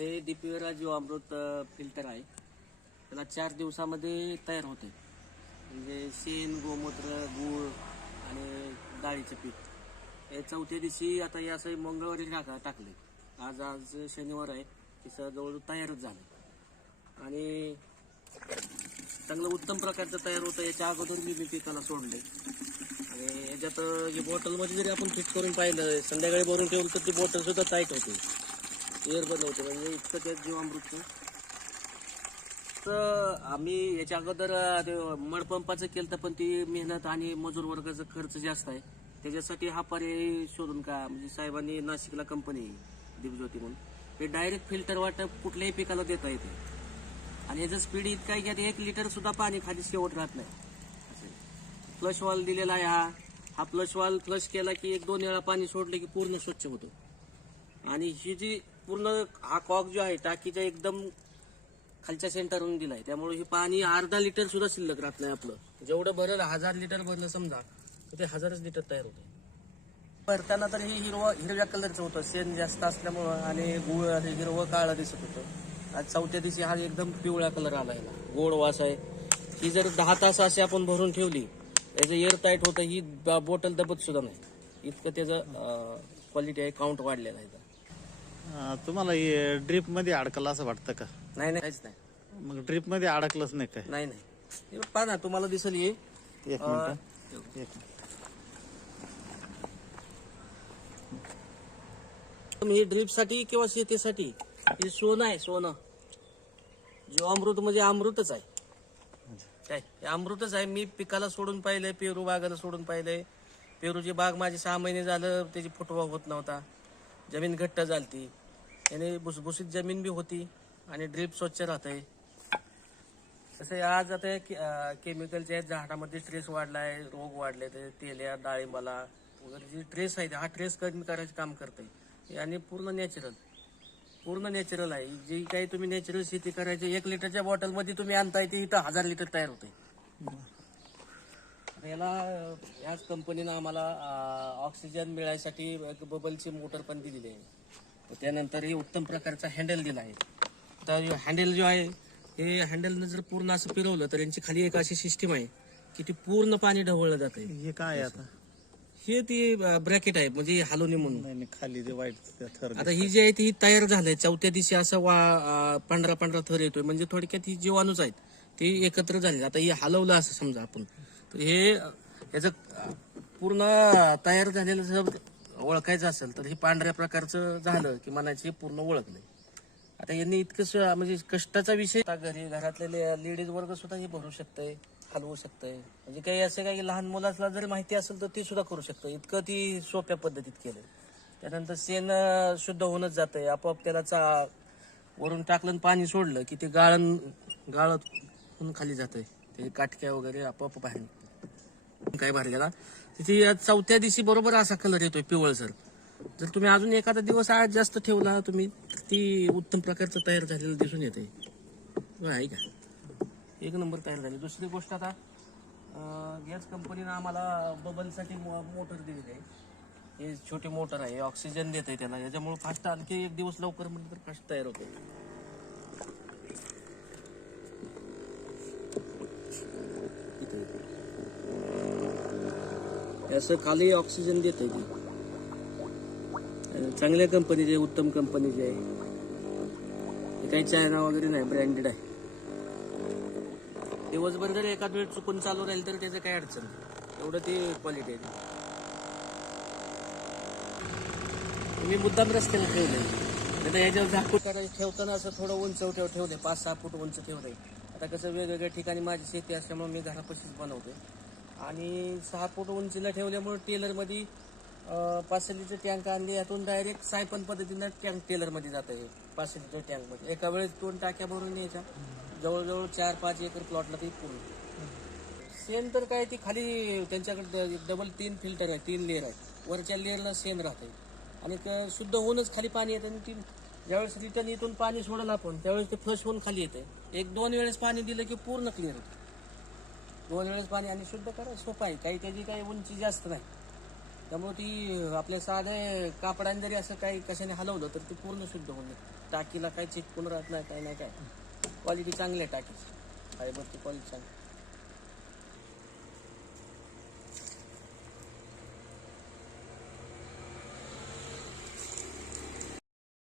हे दीपिवरा जीव अमृत फिल्टर आहे त्याला चार दिवसामध्ये तयार होते. म्हणजे शेण गोमूत्र गूळ आणि डाळीचं पीठ. हे चौथ्या दिवशी आता हे असं मंगळवारी टाका टाकले. आज आज शनिवार आहे हे सगळं जवळ तयारच झालं. आणि चांगलं उत्तम प्रकारचं तयार होतं याच्या अगोदर मी पिकाला सोडले. आणि याच्यात जे बॉटलमध्ये जरी आपण फिट करून पाहिलं संध्याकाळी भरून ठेवलं तर ती बॉटलसुद्धा टाईट होते. एअर बनवते म्हणजे इतकं त्यात जीवामृत तर आम्ही याच्या अगोदर ते मडपंपाचं केलं पण ती मेहनत आणि मजूर वर्गाचा खर्च जास्त आहे. त्याच्यासाठी हा पर्याय शोधून का म्हणजे साहेबांनी नाशिकला कंपनी दीपज्योती म्हणून. हे डायरेक्ट फिल्टर वाटप कुठल्याही पिकाला देता येते आणि याचं स्पीड इतका आहे की आता एक लिटर सुद्धा पाणी खाली शेवट राहत नाही. फ्लश वॉल दिलेला आहे हा. हा फ्लश वॉल फ्लश केला की एक दोन वेळा पाणी सोडलं की पूर्ण स्वच्छ होतो. आणि ही जी पूर्ण हा कॉक जो आहे टाकीच्या एकदम खालच्या सेंटरवरून दिलाय. त्यामुळे हे पाणी अर्धा लिटर सुद्धा शिल्लक राहत नाही आपलं. जेवढं भरलं हजार लिटर भरलं समजा तर ते हजारच लिटर तयार होतं भरताना तर हे हिरवं हिरव्या कलरचं होतं. शेण जास्त असल्यामुळं आणि गुळ हे हिरवं काळं दिसत होतं. आज चौथ्या दिवशी हा एकदम पिवळा कलर आला याला. गोड वास आहे. ही जर दहा तास अशी आपण भरून ठेवली याचं एअर टाईट होतं ही बॉटल दबत सुद्धा नाही. इतकं त्याचं क्वालिटी आहे काउंट वाढलेला आहे. अं, तुम्हाला ड्रीपमध्ये अडकलं असं वाटतं का? नाही नाही. काहीच नाही. मग ड्रीपमध्ये अडकलंच नाही काय? नाही नाही. हे पहा ना तुम्हाला दिसेल हे. एक अं, मिनिट. एक मिनिट. हे ड्रीपसाठी किंवा शेतीसाठी हे सोनं आहे सोनं. जो अमृत म्हणजे अमृतच आहे. काय? हे अमृतच आहे. मी पिकाला सोडून पाहिलंय पेरू बागाला सोडून पाहिलंय. पेरूची बाग माझी सहा महिने झालं त्याची फुटवा होत नव्हता. जमीन घट्ट झालती. याने भुसभुशीत जमीन बी होती आणि ड्रीप स्वच्छ राहतंय. तसं आज आता के- केमिकलच्या आहेत झाडामध्ये स्ट्रेस वाढलाय रोग वाढले ते तेल्या डाळिंबाला वगैरे जी ट्रेस आहे हा ट्रेस कमी करायचं काम करते आणि पूर्ण नॅचरल पूर्ण नॅचरल आहे. जी काही तुम्ही नॅचरल शेती करायची एक लिटरच्या बॉटलमध्ये तुम्ही आणताय ते इथं हजार लिटर तयार होते. याला याच कंपनीनं आम्हाला ऑक्सिजन मिळायसाठी एक बबलची मोटर पण दिलेली आहे. त्यानंतर हे उत्तम प्रकारचा हँडल दिला आहे. तर हँडल जो आहे हे हँडलनं जर पूर्ण असं फिरवलं तर यांची खाली एक अशी सिस्टीम आहे की ती पूर्ण पाणी ढवळलं जाते हे काय आहे आता? हे ती ब्रॅकेट आहे म्हणजे हलोनी म्हणून. खाली जे वाईट थर आता ही जी आहे ती तयार झालंय. चौथ्या दिवशी असं वा पांढरा पांढरा थर येतोय. म्हणजे थोडक्यात ही जीवाणूच आहेत. ते एकत्र झाले आता हे हलवलं असं समजा आपण. तर हे याचं पूर्ण तयार झालेलं ओळखायचं असेल तर हे पांढऱ्या प्रकारचं झालं की मनाची हे पूर्ण ओळखलंय आता यांनी इतकं म्हणजे कष्टाचा विषय घरी घरातले लेडीज वर्ग सुद्धा हे भरू शकतंय हलवू शकतंय. म्हणजे काही असं काही लहान मुलाला जर माहिती असेल तर ते सुद्धा करू शकतं इतकं ती सोप्या पद्धतीत केलं त्यानंतर शेण शुद्ध होऊनच जातंय. आपोआप त्याला चा वरून टाकलं आणि पाणी सोडलं की ते गाळण गाळत होऊन खाली जातंय. ते काटक्या वगैरे आपोआप बाहेर काय भरलेला? तिथे या चौथ्या दिवशी बरोबर असा कलर येतोय पिवळसर. जर तुम्ही अजून एखादा दिवस आज जास्त ठेवला तुम्ही ती उत्तम प्रकारचं तयार झालेलं दिसून येते आहे का? एक नंबर तयार झाली. दुसरी गोष्ट आता गॅस कंपनीनं आम्हाला बबलसाठी मोटर दिलेली आहे. हे छोटी मोटर आहे ऑक्सिजन देते त्याला याच्यामुळे फास्ट आणखी एक दिवस लवकर म्हटलं तर फास्ट तयार होतो असं खाली ऑक्सिजन देते ती. अं, चांगल्या कंपनीचे उत्तम कंपनीचे आहे. काही चायना वगैरे नाही ब्रँडेड आहे. दिवसभर जर एखाद वेळ चुकून चालू राहील तर त्याचं काही अडचण एवढं ती क्वालिटी आहे. मी मुद्दाम रस्त्याला ठेवले. आता याच्यावर झाकून करायचं ठेवताना असं थोडं उंच ठेव ठेवले पाच सहा फूट उंच ठेवले आता कसं वेगवेगळ्या ठिकाणी माझी शेती असल्यामुळे मी घरापाशीच बनवते आणि सहा फूट उंचीला ठेवल्यामुळे टेलरमध्ये पाचशे लिटर टँक आणले. यातून डायरेक्ट सायपन पद्धतीनं टँक टेलरमध्ये जात आहे पाचशे लिटर टँकमध्ये एका वेळेस दोन टाक्या भरून यायच्या जवळजवळ चार पाच एकर प्लॉटला ती पूर्ण. शेण तर काय ती खाली त्यांच्याकडे डबल तीन फिल्टर आहे तीन लेअर आहे. वरच्या लेअरला सेन राहते. आणि शुद्ध होऊनच खाली पाणी येतं आणि ती ज्यावेळेस रिटर्न इथून पाणी सोडायला आपण त्यावेळेस ते फ्लश होऊन खाली येते. एक दोन वेळेस पाणी दिलं की पूर्ण क्लिअर होतं. दोन वेळेस पाणी आणि शुद्ध करा सोपं आहे. काही त्याची काही उंची जास्त नाही. त्यामुळे ती आपल्या साधे कापडाने जरी असं काही कशाने हलवलं तर ते पूर्ण शुद्ध होऊन जातं. टाकीला काही चिटकून राहत नाही काय नाही काय क्वालिटी चांगली आहे टाकीची. फायबरची क्वालिटी चांगली.